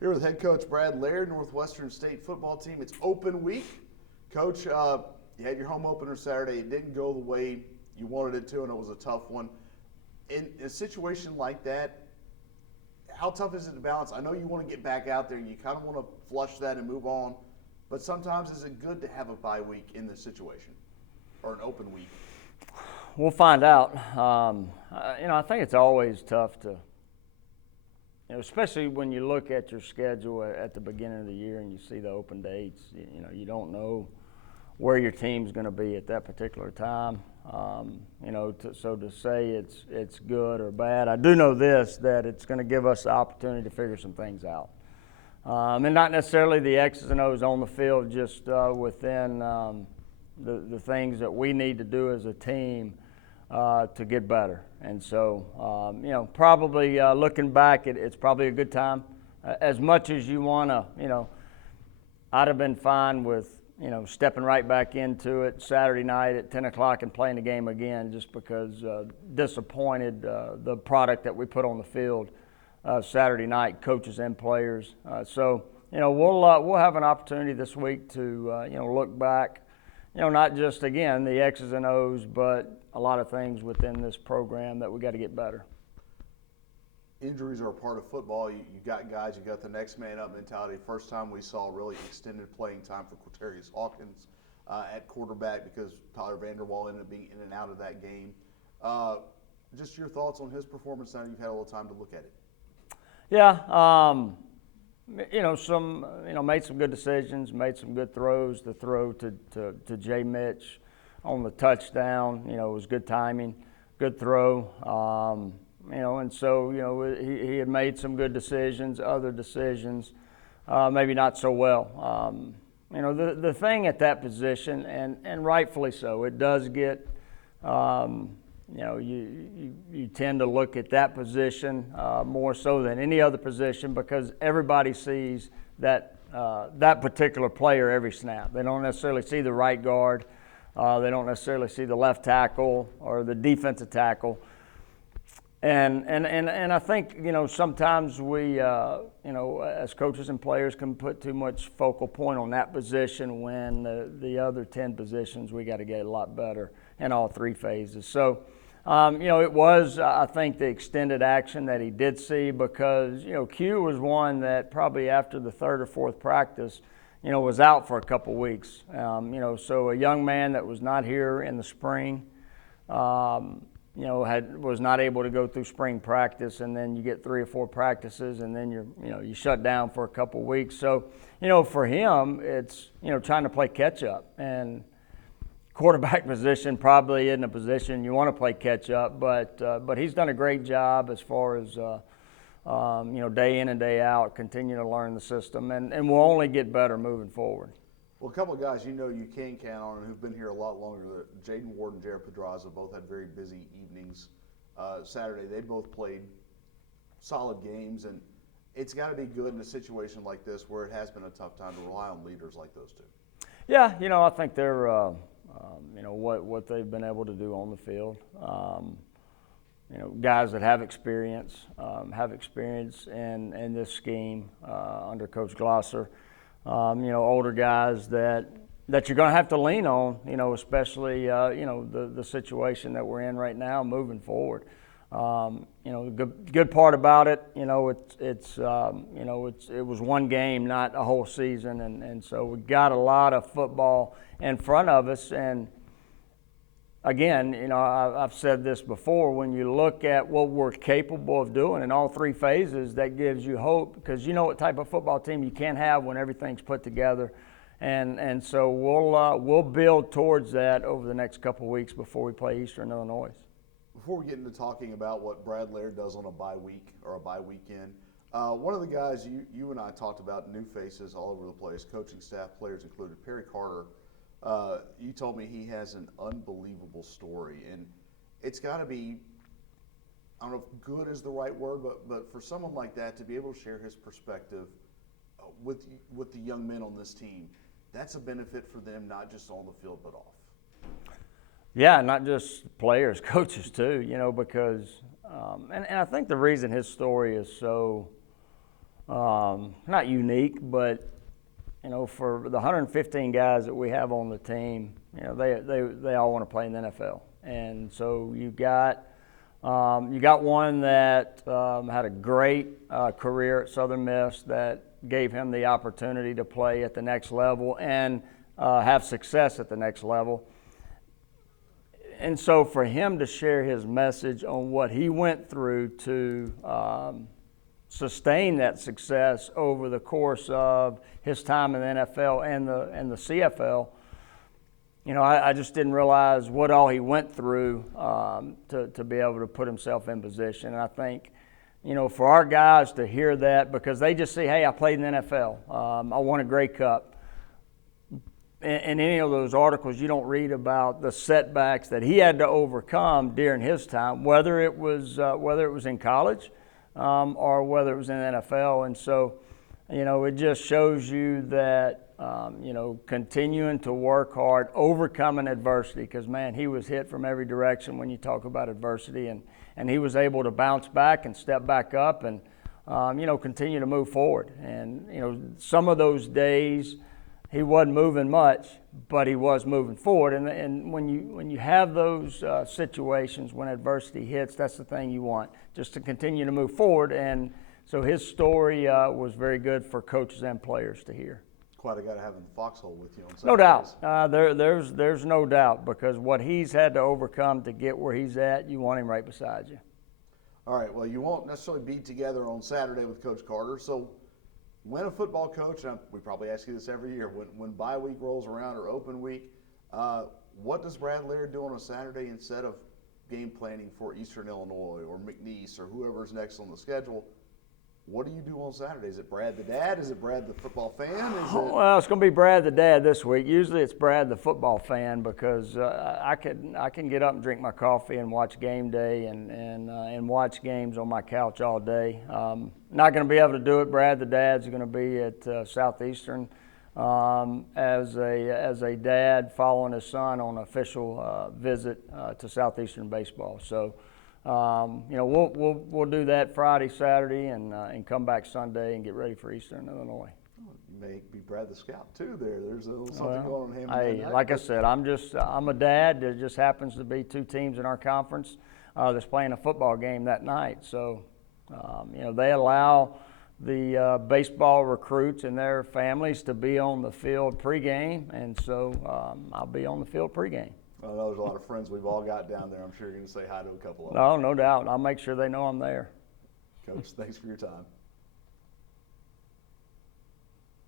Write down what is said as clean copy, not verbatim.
Here with head coach Brad Laird, Northwestern State football team. It's open week. Coach, you had your home opener Saturday. It didn't go the way you wanted it to, and it was a tough one. In a situation like that, how tough is it to balance? I know you want to get back out there. You kind of want to flush that and move on. But sometimes is it good to have a bye week in this situation or an open week? We'll find out. I think it's always tough to, especially when you look at your schedule at the beginning of the year and you see the open dates. You don't know where your team's going to be at that particular time. So to say it's good or bad, I do know this, that it's going to give us the opportunity to figure some things out. And not necessarily the X's and O's on the field, just within the things that we need to do as a team to get better. And so, probably looking back, it's probably a good time. As much as you want to, I'd have been fine with, stepping right back into it Saturday night at 10 o'clock and playing the game again, just because disappointed the product that we put on the field Saturday night, coaches and players. We'll have an opportunity this week to, look back, not just, again, the X's and O's, but a lot of things within this program that we got to get better. Injuries are a part of football. You got guys, you got the next man up mentality. First time we saw really extended playing time for Quaterius Hawkins at quarterback because Tyler Vanderwall ended up being in and out of that game. Just your thoughts on his performance now you've had a little time to look at it. Yeah, made some good decisions, made some good throws. The throw to Jay Mitch on the touchdown, was good timing, good throw. He had made some good decisions, other decisions, maybe not so well. The thing at that position, and rightfully so, it does get, you tend to look at that position more so than any other position because everybody sees that particular player every snap. They don't necessarily see the right guard. They don't necessarily see the left tackle or the defensive tackle. And I think, sometimes we, as coaches and players can put too much focal point on that position when the other 10 positions we got to get a lot better in all three phases. So, it was, I think, the extended action that he did see because, Q was one that probably after the third or fourth practice, was out for a couple weeks. So a young man that was not here in the spring, was not able to go through spring practice, and then you get 3 or 4 practices, and then you shut down for a couple weeks. So, for him, it's trying to play catch up, and quarterback position probably isn't a position you want to play catch up, but he's done a great job as far as day in and day out, continue to learn the system, and we'll only get better moving forward. Well, a couple of guys you can count on and who've been here a lot longer, Jaden Ward and Jared Pedraza, both had very busy evenings Saturday. They both played solid games, and it's got to be good in a situation like this where it has been a tough time to rely on leaders like those two. Yeah, I think they're, what they've been able to do on the field. Guys that have experience in this scheme under Coach Glosser. Older guys that you're going to have to lean on, especially, the situation that we're in right now moving forward. The good part about it, it was one game, not a whole season. And so we got a lot of football in front of us. And again, I've said this before, when you look at what we're capable of doing in all three phases, that gives you hope because you know what type of football team you can have when everything's put together. And so we'll build towards that over the next couple of weeks before we play Eastern Illinois. Before we get into talking about what Brad Laird does on a bye week or a bye weekend, one of the guys you and I talked about, new faces all over the place, coaching staff, players included, Perry Carter. You told me he has an unbelievable story, and it's got to be, I don't know if good is the right word, but for someone like that to be able to share his perspective with the young men on this team, that's a benefit for them, not just on the field but off. Yeah, not just players, coaches too, because and I think the reason his story is so not unique, but for the 115 guys that we have on the team, they all want to play in the NFL, and so you got one that had a great career at Southern Miss that gave him the opportunity to play at the next level and have success at the next level. And so for him to share his message on what he went through to sustain that success over the course of his time in the NFL and the CFL, I just didn't realize what all he went through to be able to put himself in position. And I think, for our guys to hear that, because they just see, hey, I played in the NFL, I won a Grey Cup. In any of those articles, you don't read about the setbacks that he had to overcome during his time, whether it was in college or whether it was in the NFL. And so, it just shows you that continuing to work hard, overcoming adversity, because man, he was hit from every direction when you talk about adversity, and he was able to bounce back and step back up and continue to move forward. And some of those days, he wasn't moving much, but he was moving forward. And when you have those situations, when adversity hits, that's the thing you want, just to continue to move forward. And so his story was very good for coaches and players to hear. Quite a guy to have in the foxhole with you on Saturdays. No doubt. There's no doubt, because what he's had to overcome to get where he's at, you want him right beside you. All right, well, you won't necessarily be together on Saturday with Coach Carter, so when a football coach, and we probably ask you this every year, when bye week rolls around or open week, what does Brad Laird do on a Saturday instead of game planning for Eastern Illinois or McNeese or whoever's next on the schedule? What do you do on Saturday? Is it Brad the dad? Is it Brad the football fan? Well, it's going to be Brad the dad this week. Usually it's Brad the football fan, because I can get up and drink my coffee and watch game day and watch games on my couch all day. Not going to be able to do it. Brad the dad's going to be at Southeastern as a dad following his son on an official visit to Southeastern baseball. So. We'll do that Friday, Saturday, and come back Sunday and get ready for Eastern Illinois. You may be Brad the scout too. There's a little something going on him. Hey, like I said, I'm a dad. There just happens to be two teams in our conference that's playing a football game that night. So, they allow the baseball recruits and their families to be on the field pregame, and so I'll be on the field pregame. I know there's a lot of friends we've all got down there. I'm sure you're going to say hi to a couple of them. No doubt. I'll make sure they know I'm there. Coach, thanks for your time.